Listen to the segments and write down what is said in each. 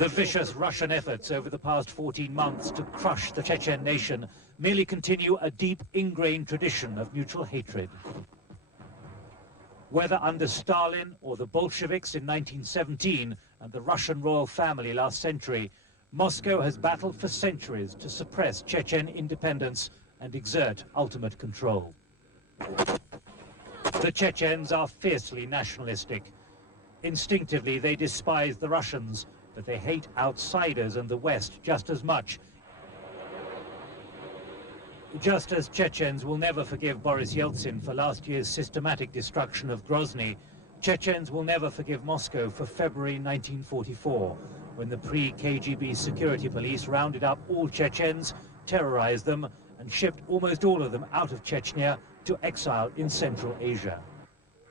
The vicious Russian efforts over the past 14 months to crush the Chechen nation merely continue a deep ingrained tradition of mutual hatred. Whether under Stalin or the Bolsheviks in 1917 and the Russian royal family last century, Moscow has battled for centuries to suppress Chechen independence and exert ultimate control. The Chechens are fiercely nationalistic. Instinctively, they despise the Russians, but they hate outsiders and the West just as much. Just as Chechens will never forgive Boris Yeltsin for last year's systematic destruction of Grozny, Chechens will never forgive Moscow for February 1944, when the pre-KGB security police rounded up all Chechens, terrorized them, and shipped almost all of them out of Chechnya to exile in Central Asia.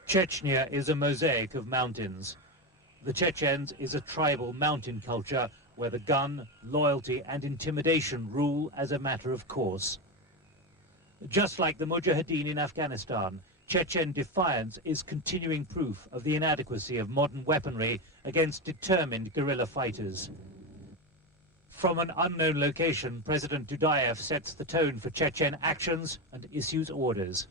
Chechnya is a mosaic of mountains. The Chechens is a tribal mountain culture where the gun, loyalty, and intimidation rule as a matter of course. Just like the Mujahideen in Afghanistan, Chechen defiance is continuing proof of the inadequacy of modern weaponry against determined guerrilla fighters. From an unknown location, President Dudayev sets the tone for Chechen actions and issues orders.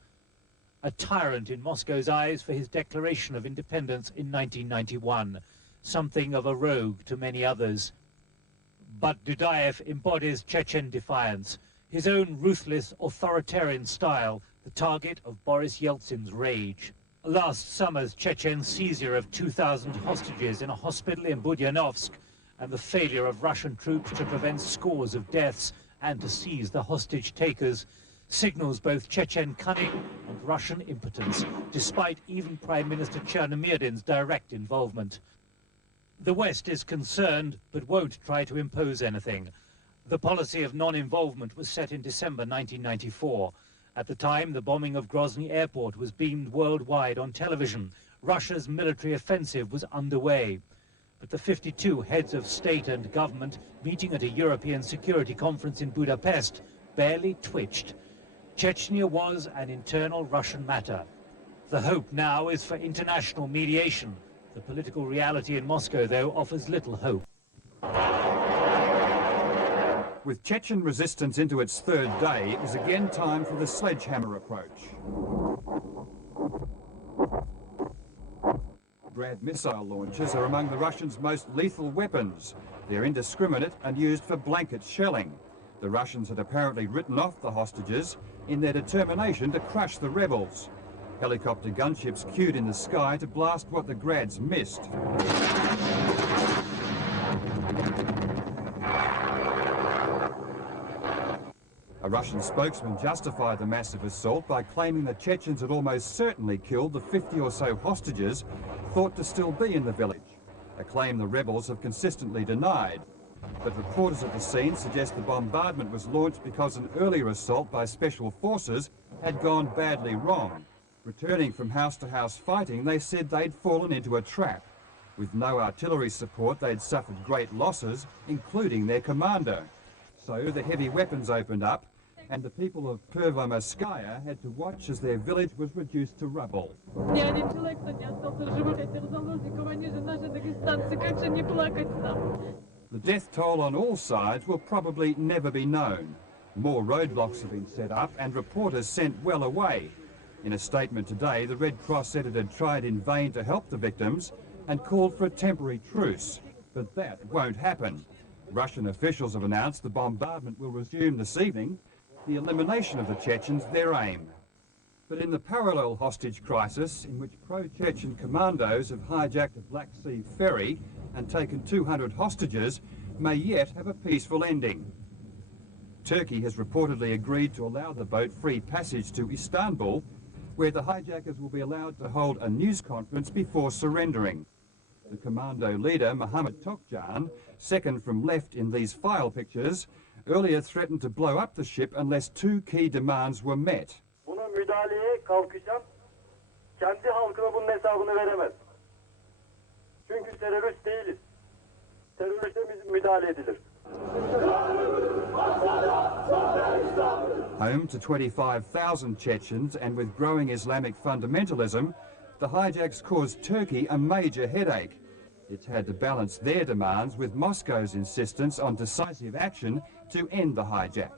A tyrant in Moscow's eyes for his declaration of independence in 1991, something of a rogue to many others. But Dudayev embodies Chechen defiance, his own ruthless authoritarian style, the target of Boris Yeltsin's rage. Last summer's Chechen seizure of 2,000 hostages in a hospital in Budyanovsk and the failure of Russian troops to prevent scores of deaths and to seize the hostage takers signals both Chechen cunning and Russian impotence, despite even Prime Minister Chernomyrdin's direct involvement. The West is concerned, but won't try to impose anything. The policy of non-involvement was set in December 1994. At the time, the bombing of Grozny airport was beamed worldwide on television. Russia's military offensive was underway. But the 52 heads of state and government meeting at a European security conference in Budapest barely twitched. Chechnya was an internal Russian matter. The hope now is for international mediation. The political reality in Moscow, though, offers little hope. With Chechen resistance into its third day, it is again time for the sledgehammer approach. Grad missile launchers are among the Russians' most lethal weapons. They're indiscriminate and used for blanket shelling. The Russians had apparently written off the hostages in their determination to crush the rebels. Helicopter gunships queued in the sky to blast what the Grads missed. A Russian spokesman justified the massive assault by claiming the Chechens had almost certainly killed the 50 or so hostages thought to still be in the village, a claim the rebels have consistently denied. But reporters at the scene suggest the bombardment was launched because an earlier assault by special forces had gone badly wrong. Returning from house-to-house fighting, they said they'd fallen into a trap. With no artillery support, they'd suffered great losses, including their commander. So the heavy weapons opened up, and the people of Pervomoskaya had to watch as their village was reduced to rubble. The death toll on all sides will probably never be known. More roadblocks have been set up and reporters sent well away. In a statement today, the Red Cross said it had tried in vain to help the victims and called for a temporary truce. But that won't happen. Russian officials have announced the bombardment will resume this evening, the elimination of the Chechens their aim. But in the parallel hostage crisis, in which pro-Chechen commandos have hijacked a Black Sea ferry and taken 200 hostages, may yet have a peaceful ending. Turkey has reportedly agreed to allow the boat free passage to Istanbul, where the hijackers will be allowed to hold a news conference before surrendering. The commando leader, Mohammed Tokcan, second from left in these file pictures, earlier threatened to blow up the ship unless two key demands were met. Buna müdahaleye kalkışan kendi halkına bunun hesabını veremez. Çünkü terörist değiliz. Teröriste müdahale edilir. Home to 25,000 Chechens and with growing Islamic fundamentalism, the hijacks caused Turkey a major headache. It's had to balance their demands with Moscow's insistence on decisive action to end the hijack.